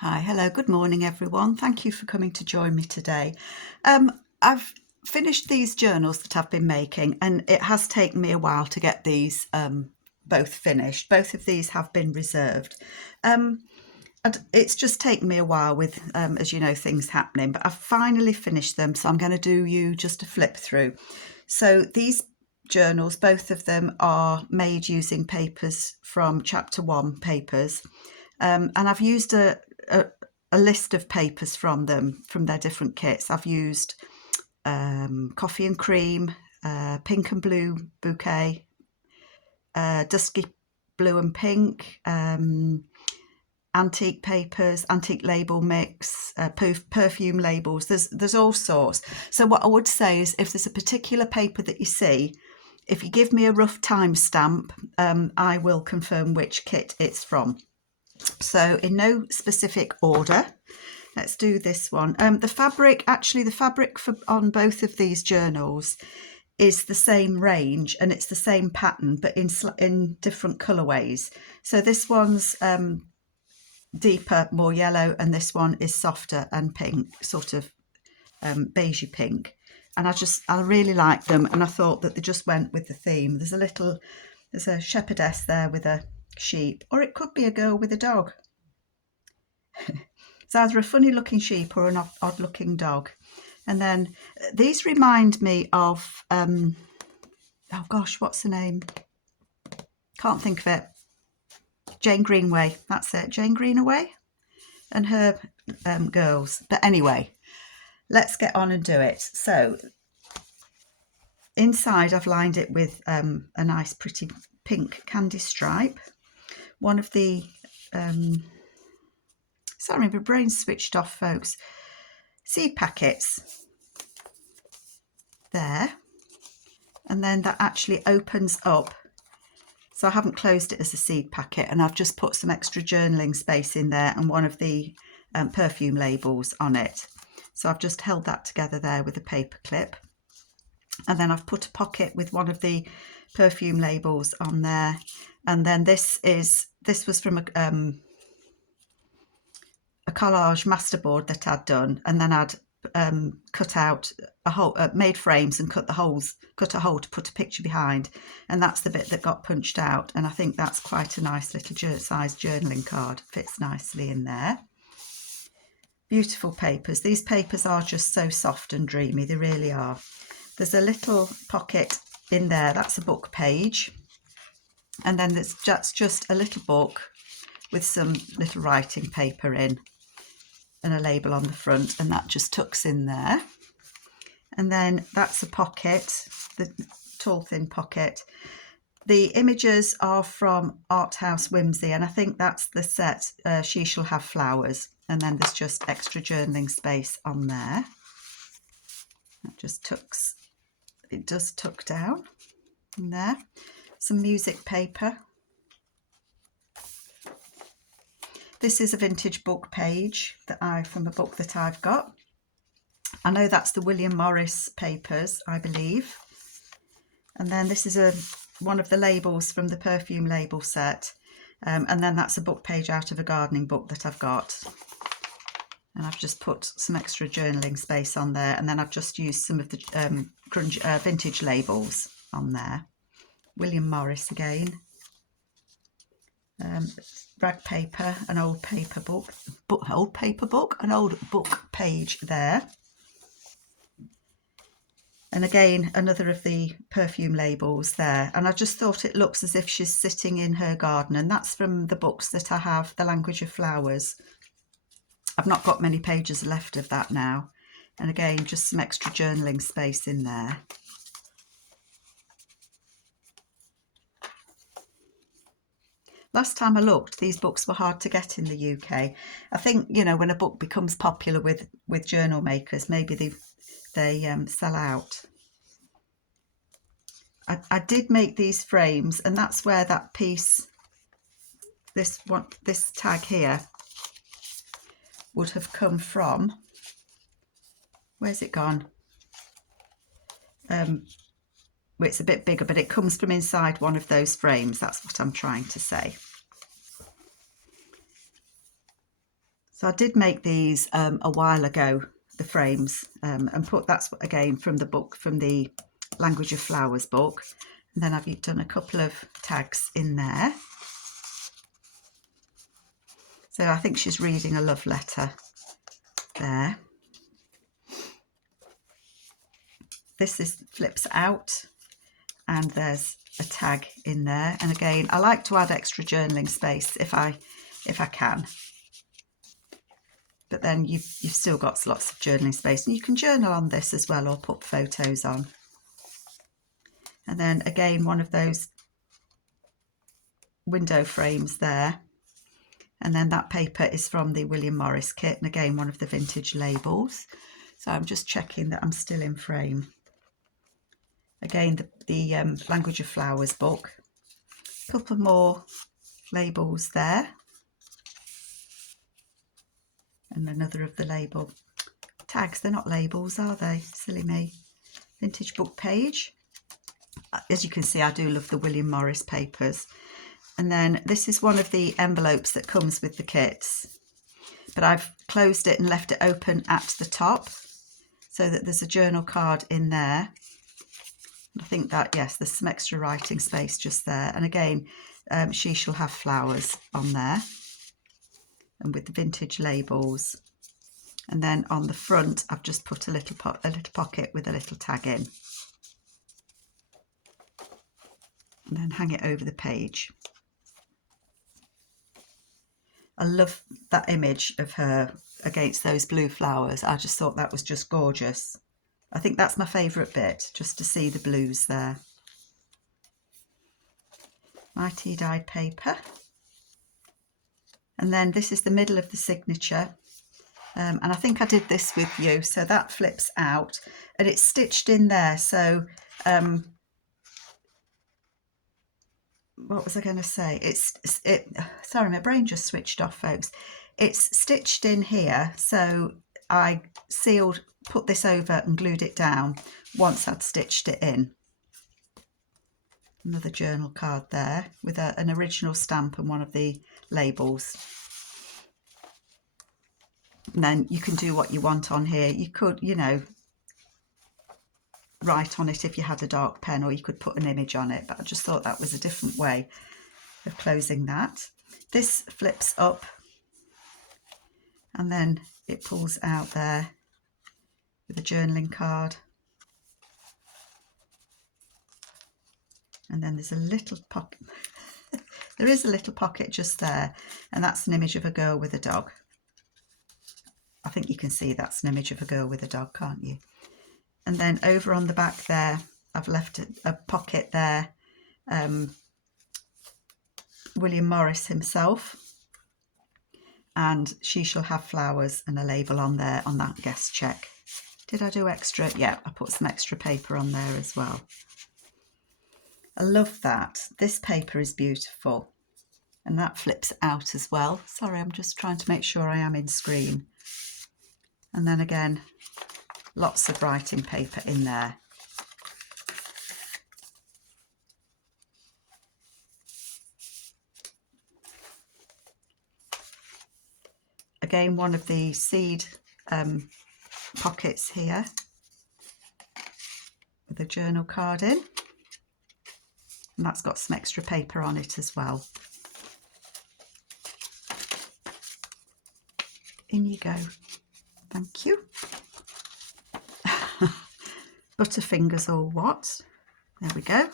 Hi, hello, good morning everyone. Thank you for coming to join me today. I've finished these journals that I've been making, and it has taken me a while to get these both finished. Both of these have been reserved. And it's just taken me a while with, as you know, things happening, but I've finally finished them, so I'm going to do you just a flip through. So these journals, both of them are made using papers from Chapter 1 papers. And I've used a list of papers from them, from their different kits. I've used coffee and cream, pink and blue bouquet, dusky blue and pink, antique papers, antique label mix, perfume labels. There's all sorts. So what I would say is, if there's a particular paper that you see, if you give me a rough timestamp, I will confirm which kit it's from. So in no specific order, let's do this one. The fabric on both of these journals is the same range, and it's the same pattern, but in different colourways. So this one's deeper, more yellow, and this one is softer and pink, sort of beigey pink. And I really like them, and I thought that they just went with the theme. There's a shepherdess there with a sheep, or it could be a girl with a dog. It's either a funny looking sheep or an odd looking dog. And then these remind me of, oh gosh, what's the name? Can't think of it. Jane Greenaway, that's it, Jane Greenaway and her girls. But anyway, let's get on and do it. So inside I've lined it with a nice pretty pink candy stripe. One of the, sorry, my brain's switched off, folks. Seed packets there, and then that actually opens up. So I haven't closed it as a seed packet, and I've just put some extra journaling space in there and one of the perfume labels on it. So I've just held that together there with a paper clip. And then I've put a pocket with one of the perfume labels on there. And then this was from a collage masterboard that I'd done, and then I'd cut out a hole, made frames and cut a hole to put a picture behind, and that's the bit that got punched out. And I think that's quite a nice little sized journaling card, fits nicely in there. Beautiful papers. These papers are just so soft and dreamy, they really are. There's a little pocket in there, that's a book page, and then that's just a little book with some little writing paper in and a label on the front, and that just tucks in there. And then that's a pocket, the tall thin pocket. The images are from Art House Whimsy, and I think that's the set She Shall Have Flowers. And then there's just extra journaling space on there. That just tucks, it does tuck down in there. Some music paper. This is a vintage book page from a book that I've got. I know that's the William Morris papers, I believe. And then this is one of the labels from the perfume label set. And then that's a book page out of a gardening book that I've got. And I've just put some extra journaling space on there. And then I've just used some of the vintage labels on there. William Morris again. Rag paper, an old paper book, an old book page there. And again, another of the perfume labels there. And I just thought it looks as if she's sitting in her garden. And that's from the books that I have, The Language of Flowers. I've not got many pages left of that now. And again, just some extra journaling space in there. Last time I looked, these books were hard to get in the UK. I think, you know, when a book becomes popular with journal makers, maybe they sell out. I did make these frames, and that's where that piece, this tag here, would have come from. Where's it gone? Well, it's a bit bigger, but it comes from inside one of those frames. That's what I'm trying to say. So I did make these a while ago, the frames, and that's again from the book, from the Language of Flowers book. And then I've done a couple of tags in there. So I think she's reading a love letter there. This flips out and there's a tag in there. And again, I like to add extra journaling space if I can. But then you've still got lots of journaling space, and you can journal on this as well, or put photos on. And then again, one of those window frames there. And then that paper is from the William Morris kit, and again, one of the vintage labels. So I'm just checking that I'm still in frame. Again, the Language of Flowers book. A couple more labels there. And another of the label tags. They're not labels, are they? Silly me. Vintage book page. As you can see, I do love the William Morris papers. And then this is one of the envelopes that comes with the kits. But I've closed it and left it open at the top so that there's a journal card in there. I think that, yes, there's some extra writing space just there. And again, She Shall Have Flowers on there, and with the vintage labels. And then on the front, I've just put a little pocket with a little tag in. And then hang it over the page. I love that image of her against those blue flowers. I just thought that was just gorgeous. I think that's my favourite bit, just to see the blues there. My tea dyed paper. And then this is the middle of the signature. And I think I did this with you. So that flips out and it's stitched in there. So what was I going to say? Sorry, my brain just switched off, folks. It's stitched in here. So I put this over and glued it down once I'd stitched it in. Another journal card there with an original stamp and one of the labels. And then you can do what you want on here. You could, you know, write on it if you had a dark pen, or you could put an image on it, but I just thought that was a different way of closing that. This flips up and then it pulls out there with a journaling card. And then there's a little pocket. There is a little pocket just there, and that's an image of a girl with a dog. I think you can see that's an image of a girl with a dog, can't you? And then over on the back there, I've left a pocket there. William Morris himself. And She Shall Have Flowers, and a label on there on that guest check. Did I do extra? Yeah, I put some extra paper on there as well. I love that. This paper is beautiful. And that flips out as well. Sorry, I'm just trying to make sure I am in screen. And then again, lots of writing paper in there. Again, one of the seed pockets here with a journal card in. And that's got some extra paper on it as well. In you go. Thank you. Butterfingers or what? There we go.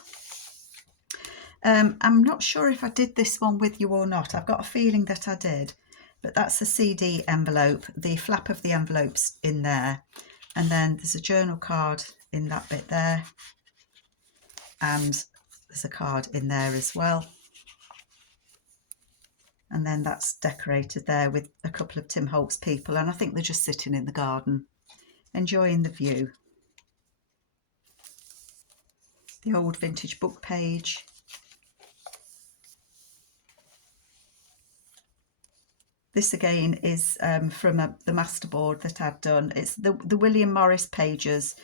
I'm not sure if I did this one with you or not. I've got a feeling that I did. But that's a CD envelope. The flap of the envelope's in there. And then there's a journal card in that bit there. And there's a card in there as well. And then that's decorated there with a couple of Tim Holtz people. And I think they're just sitting in the garden, enjoying the view. The old vintage book page. This again is from the masterboard that I've done. It's the William Morris pages.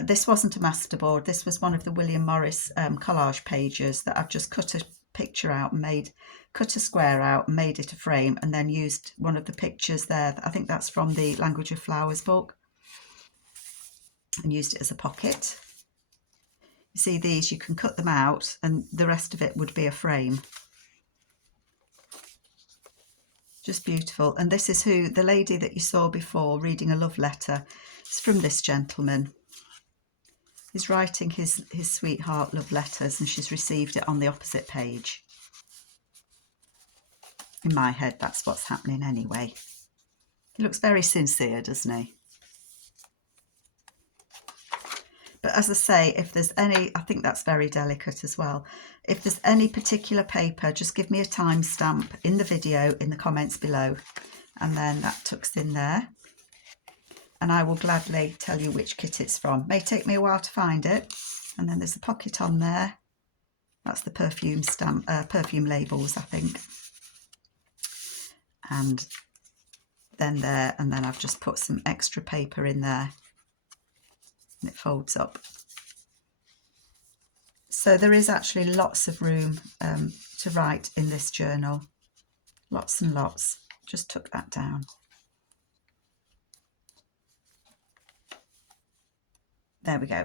This wasn't a masterboard. This was one of the William Morris collage pages that I've just cut picture out and cut a square out and made it a frame, and then used one of the pictures there. I think that's from the Language of Flowers book, and used it as a pocket. You see these, you can cut them out and the rest of it would be a frame. Just beautiful. And this is who the lady that you saw before reading a love letter. It's from this gentleman. He's writing his sweetheart love letters, and she's received it on the opposite page. In my head, that's what's happening anyway. He looks very sincere, doesn't he? But as I say, if there's any, I think that's very delicate as well. If there's any particular paper, just give me a timestamp in the video in the comments below, and then that tucks in there. And I will gladly tell you which kit it's from. May take me a while to find it. And then there's a pocket on there. That's the perfume labels, I think. And then there, and then I've just put some extra paper in there. And it folds up. So there is actually lots of room to write in this journal. Lots and lots. Just tuck that down. There we go.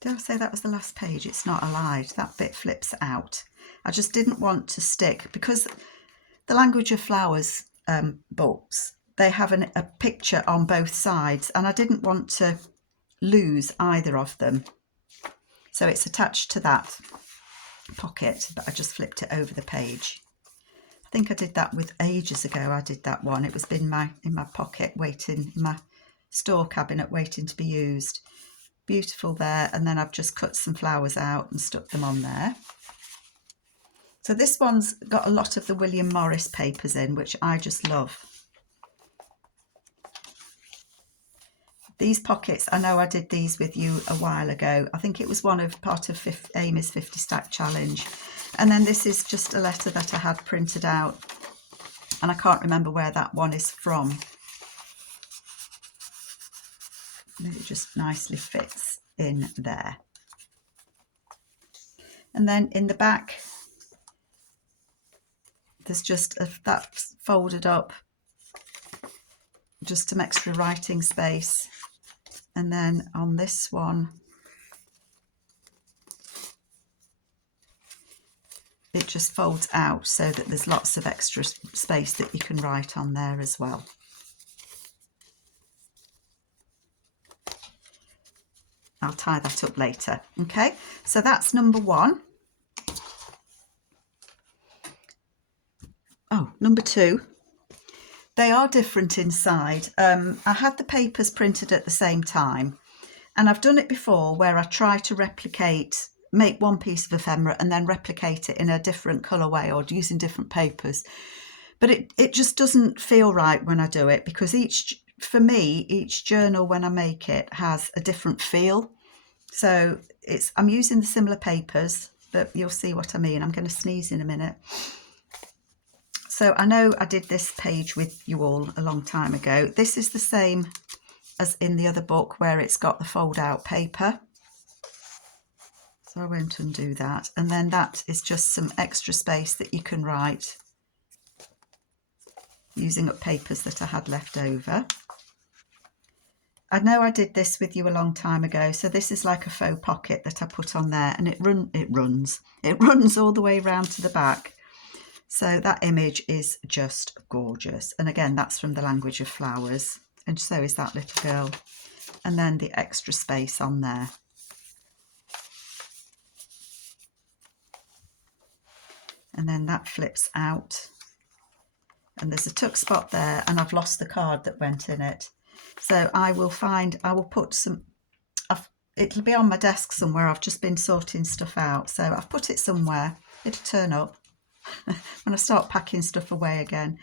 Did I say that was the last page? It's not a lie. That bit flips out. I just didn't want to stick, because the Language of Flowers books, they have a picture on both sides, and I didn't want to lose either of them. So it's attached to that pocket, but I just flipped it over the page. I think I did that with ages ago. I did that one. It was in my pocket, waiting, in my store cabinet, waiting to be used. Beautiful there. And then I've just cut some flowers out and stuck them on there. So this one's got a lot of the William Morris papers in, which I just love. These pockets, I know I did these with you a while ago. I think it was part of Amy's 50 Stack Challenge. And then this is just a letter that I had printed out, and I can't remember where that one is from. It just nicely fits in there. And then in the back, there's just that folded up, just some extra writing space. And then on this one, it just folds out so that there's lots of extra space that you can write on there as well. I'll tie that up later. Okay, so that's number one. Oh, number two. They are different inside. I had the papers printed at the same time, and I've done it before where I try to make one piece of ephemera and then replicate it in a different colourway or using different papers. But it just doesn't feel right when I do it, because for me, each journal when I make it has a different feel. So I'm using the similar papers, but you'll see what I mean. I'm going to sneeze in a minute. So I know I did this page with you all a long time ago. This is the same as in the other book where it's got the fold out paper. So I won't undo that. And then that is just some extra space that you can write using up papers that I had left over. I know I did this with you a long time ago. So this is like a faux pocket that I put on there, and it runs all the way around to the back. So that image is just gorgeous. And again, that's from the Language of Flowers. And so is that little girl. And then the extra space on there. And then that flips out. And there's a tuck spot there, and I've lost the card that went in it. So I will put some, it'll be on my desk somewhere. I've just been sorting stuff out. So I've put it somewhere. It'll turn up when I start packing stuff away again.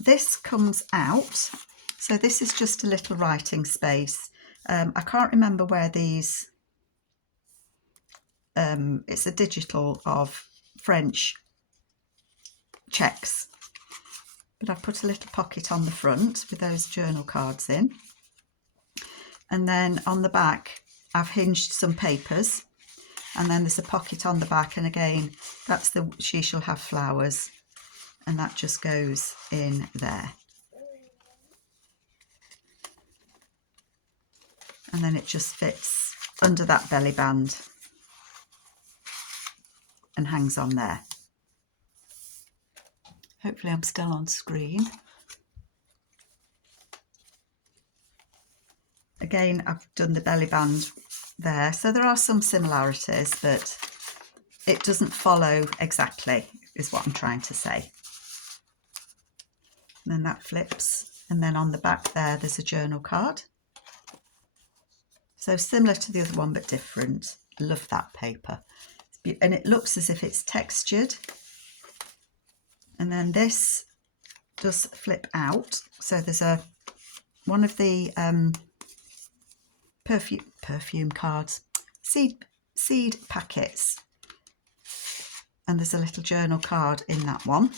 This comes out. So this is just a little writing space. I can't remember where these, it's a digital of French checks. But I've put a little pocket on the front with those journal cards in. And then on the back, I've hinged some papers. And then there's a pocket on the back, and again, that's the She Shall Have Flowers, and that just goes in there. And then it just fits under that belly band and hangs on there. Hopefully I'm still on screen. Again, I've done the belly band there, so there are some similarities, but it doesn't follow exactly, is what I'm trying to say. And then that flips, and then on the back there's a journal card. So similar to the other one, but different. I love that paper. And it looks as if it's textured. And then this does flip out. So there's one of the perfume cards, seed packets. And there's a little journal card in that one.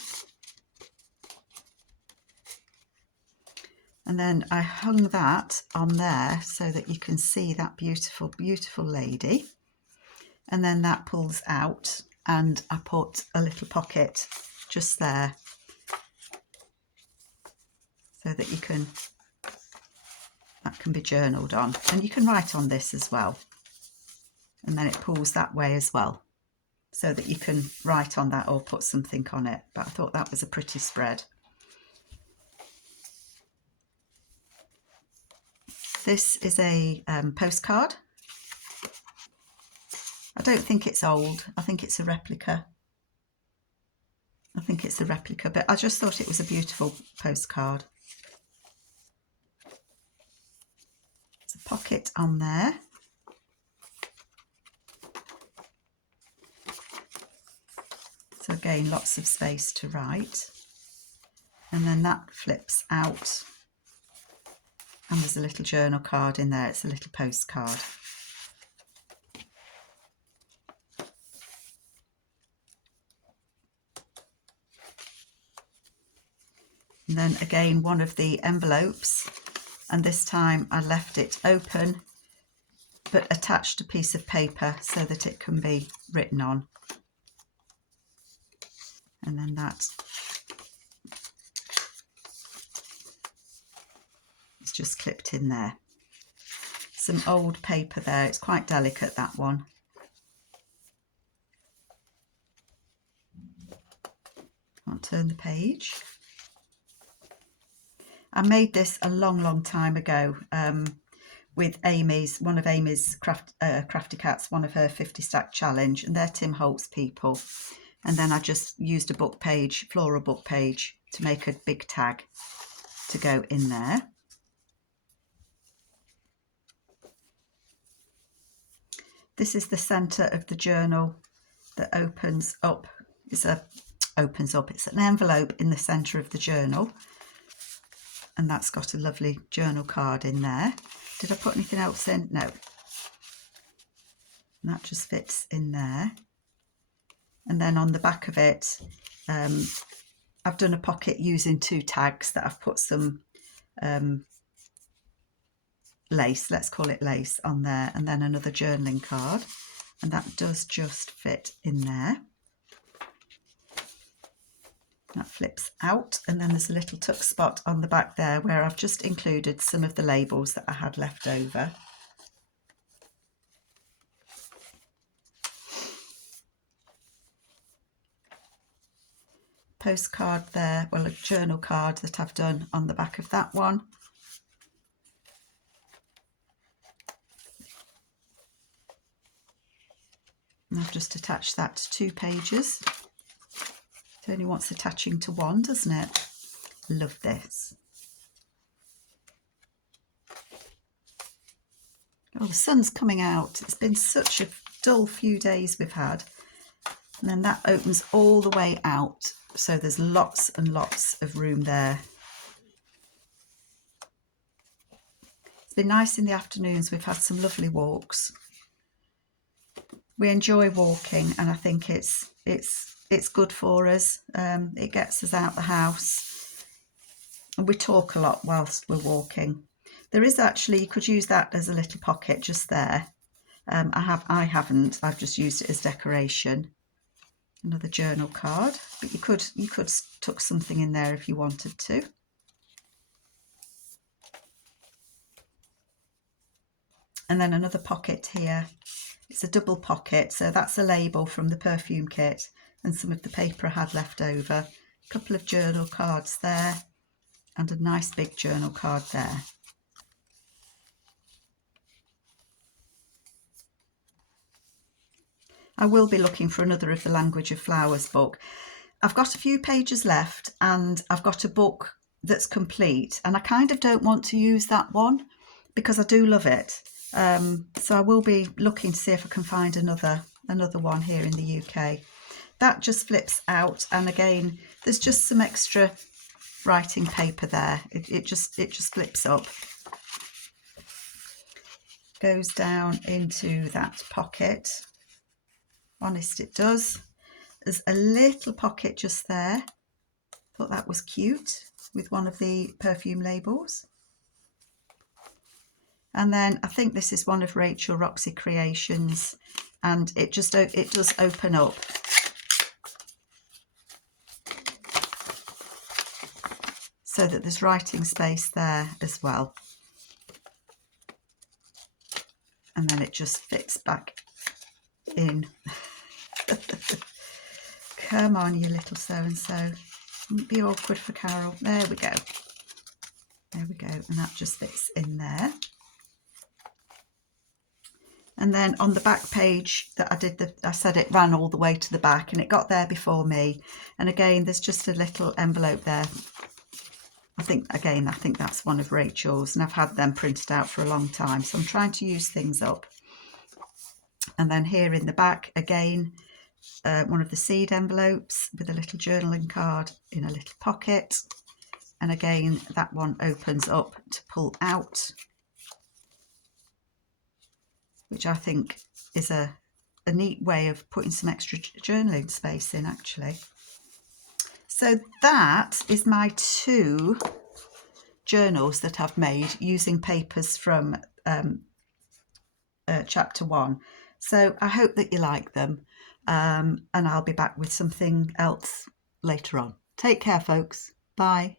And then I hung that on there so that you can see that beautiful, beautiful lady. And then that pulls out, and I put a little pocket just there so that that can be journaled on. And you can write on this as well. And then it pulls that way as well, so that you can write on that or put something on it. But I thought that was a pretty spread. This is a postcard. I don't think it's old. I think it's a replica. But I just thought it was a beautiful postcard. There's a pocket on there. So again, lots of space to write. And then that flips out. And there's a little journal card in there. It's a little postcard. And then again, one of the envelopes, and this time I left it open, but attached a piece of paper so that it can be written on. And then that is just clipped in there. Some old paper there. It's quite delicate, that one. I'll turn the page. I made this a long time ago with one of Amy's Crafty Cats, one of her 50 stack challenge, and they're Tim Holtz people. And then I just used a book page, floral book page, to make a big tag to go in there. This is the centre of the journal that opens up. It's an envelope in the centre of the journal. And that's got a lovely journal card in there. Did I put anything else in? No. And that just fits in there. And then on the back of it, I've done a pocket using 2 tags that I've put some lace, let's call it lace, on there, and then another journaling card. And that does just fit in there. That flips out, and then there's a little tuck spot on the back there where I've just included some of the labels that I had left over. Postcard there, well, a journal card that I've done on the back of that one. And I've just attached that to 2 pages. It only wants attaching to 1, doesn't it? Love this. Oh, the sun's coming out. It's been such a dull few days we've had. And then that opens all the way out. So there's lots and lots of room there. It's been nice in the afternoons. We've had some lovely walks. We enjoy walking, and I think it's good for us. It gets us out the house, and we talk a lot whilst we're walking. There is actually, you could use that as a little pocket just there, I haven't. I've just used it as decoration. Another journal card, but you could tuck something in there if you wanted to. And then another pocket here. It's a double pocket, so that's a label from the perfume kit and some of the paper I had left over. A couple of journal cards there and a nice big journal card there. I will be looking for another of the Language of Flowers book. I've got a few pages left and I've got a book that's complete, and I kind of don't want to use that one because I do love it. So I will be looking to see if I can find another one here in the UK. That just flips out, and again there's just some extra writing paper there. It just flips up, goes down into that pocket. Honest, it does. There's a little pocket just there. Thought that was cute with one of the perfume labels. And then I think this is one of Rachel Roxy Creations, and it does open up. So that there's writing space there as well. And then it just fits back in. Come on, you little so-and-so. Wouldn't be awkward for Carol. There we go. There we go. And that just fits in there. And then on the back page that I said it ran all the way to the back, and it got there before me. And again, there's just a little envelope there. I think that's one of Rachel's, and I've had them printed out for a long time. So I'm trying to use things up. And then here in the back, again, one of the seed envelopes with a little journaling card in a little pocket. And again, that one opens up to pull out, which I think is a neat way of putting some extra journaling space in, actually. So that is my 2 journals that I've made using papers from chapter 1. So I hope that you like them, and I'll be back with something else later on. Take care, folks. Bye.